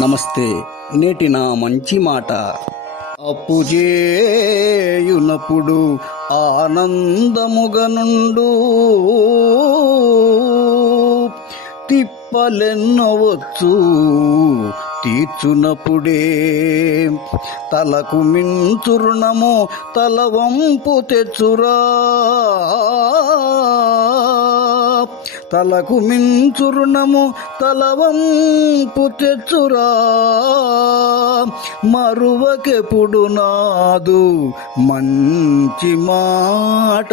నమస్తే. నేటి నా మంచి మాట. అప్పు చేయునప్పుడు ఆనందముగనుండు, తిప్పలెన్నవచ్చు తీర్చునప్పుడే. తలకు మించు రుణము తలవంపు తెచ్చురా, తలకు మించు రుణము తలవంపు తెచ్చురా. మరువకెప్పుడు నాదు మంచి మాట.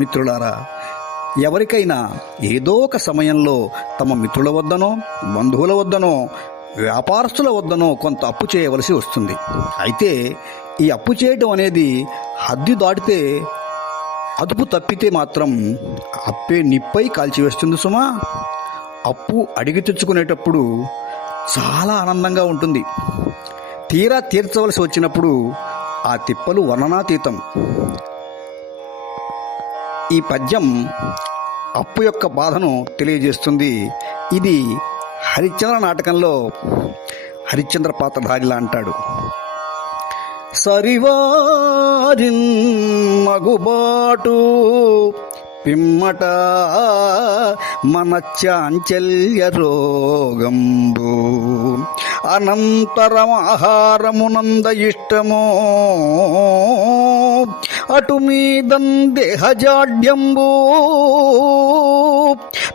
మిత్రులారా, ఎవరికైనా ఏదో ఒక సమయంలో తమ మిత్రుల వద్దనో, బంధువుల వద్దనో, వ్యాపారస్తుల వద్దనో కొంత అప్పు చేయవలసి వస్తుంది. అయితే ఈ అప్పు చేయడం అనేది హద్దు దాటితే, అదుపు తప్పితే మాత్రం అప్పే నిప్పై కాల్చివేస్తుంది సుమా. అప్పు అడిగి తెచ్చుకునేటప్పుడు చాలా ఆనందంగా ఉంటుంది. తీరా తీర్చవలసి వచ్చినప్పుడు ఆ తిప్పలు వర్ణనాతీతం. ఈ పద్యం అప్పు యొక్క బాధను తెలియజేస్తుంది. ఇది హరిశ్చంద్ర నాటకంలో హరిశ్చంద్ర పాత్రధారిలా అంటాడు: సరివారిన్ మగుబాటు పిమ్మట మన చాంచల్య రోగంబు, అనంతరం ఆహారమునంద ఇష్టమో, అటు మీదన్ దేహజాడ్యంబు,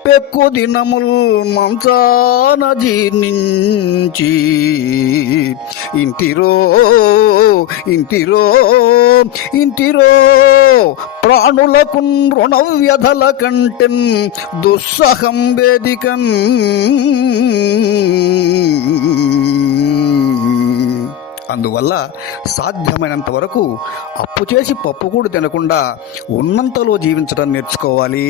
పెక్కు దినముల్ మంచాన జీర్ణించి, ఇంతిరో ఇంతిరో ఇంతిరో ప్రాణులకు రుణ వ్యధల కంటెన్ దుస్సహం వేదికన్. అందువల్ల సాధ్యమైనంత వరకు అప్పు చేసి పప్పు కూడా తినకుండా ఉన్నంతలో జీవించడం నేర్చుకోవాలి.